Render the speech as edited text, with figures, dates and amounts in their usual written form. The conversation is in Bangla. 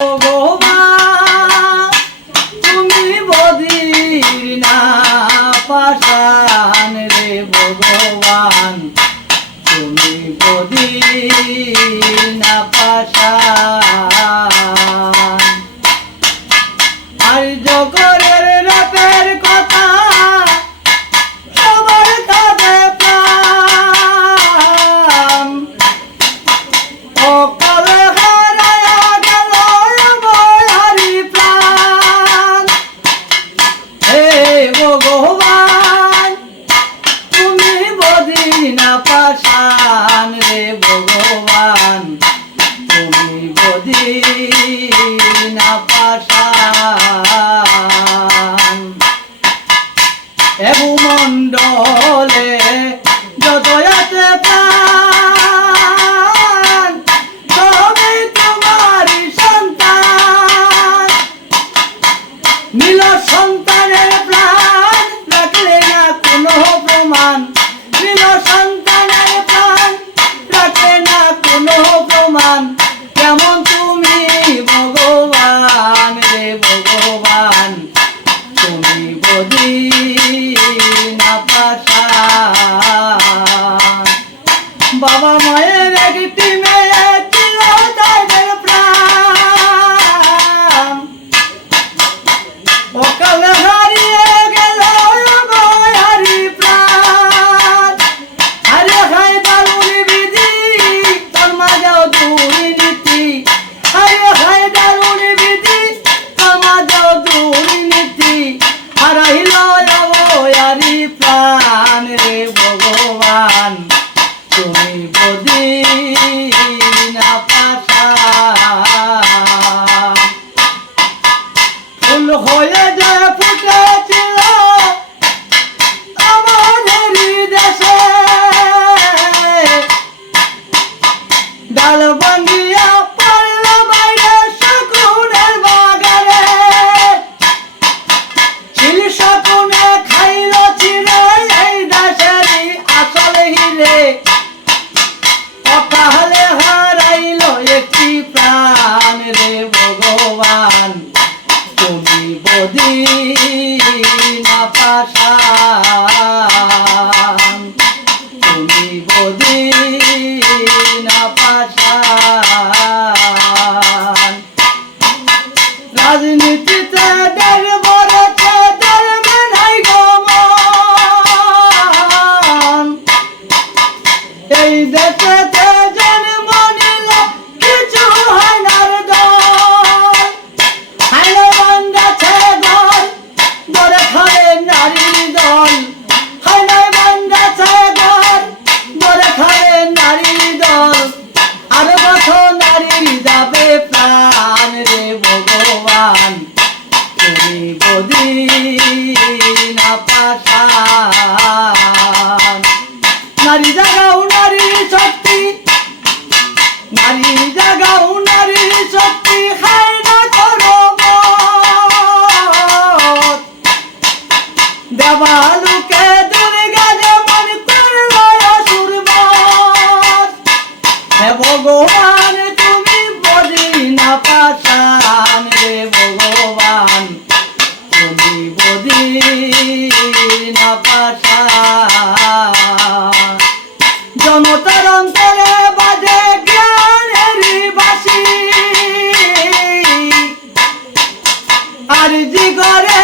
ভগবান তুমি বদির না পাশান রে ভগবান তুমি বদির না পাশান আর জগরের রাতের কথা সবার কাঁধে প্রাণ অকালে হারায়া গেল আমার হারি প্রাণ হে ভগবান তুমি বদির না পাশান রে ভগবান তুমি বদির না পাশান এ ভূমণ্ডলে যত আছে প্রাণ সবই তোমারই সন্তান মিল সন্তানের প্রাণ রাখলে না কোনো প্রমাণ মিল সন্তানের প্রাণ রাখলে না কোনো প্রমাণ কেমন তুমি ভগবান রে ভগবান তুমি বদির না পাশান বাবা মায়ের একটি মেয়ে ছিল তাদের প্রাণ অকালে হারিয়ে গেল আমার হারি প্রাণ আরে হায় দারুণ বিধি তোর মাঝেও দুর্নীতি আরে হায় দারুণ বিধি তোর মাঝেও দুর্নীতি হারাইল হারি প্রাণ রে ভগবান তুমি বদির না পাশান ফুল হয়ে যে ফুটেছিল আমাদের দেশে ডাল ভাঙিয়া পড়ল বাইরে শকুনের বাগানে ছিল শকুনে খাইল চিরে এই দেশেরই আসল হিরে অকালে হারাইল একটি প্রাণ রে ভগবান তুমি বদির না পাশান তুমি বদির না পাশান রাজনীতিতে ডর বড়ছে ধর্মে নাই গমন এই দেশেতে জন্ম নিল কিছু হয় না দল হাইলে বান্ধাছে ঘর ধরে খায় নারীর দল হাইলে বান্ধাছে ঘর ধরে খায় নারীর দল আর বছর নারীর যাবে প্রাণ রে ভগবান তুমি বদির না পাশান নারী জাগাও নারী শক্তি নারী জাগাও নারী শক্তি খায় না করো দেবালুকে দুর্গা যেমন করল অসুরবধ হে ভগবান তুমি বদির না পাশান রে ভগবান তুমি বদির না পাশান জনতার অন্তরে বাজে জ্ঞানেরই বাঁশি আর জিগরে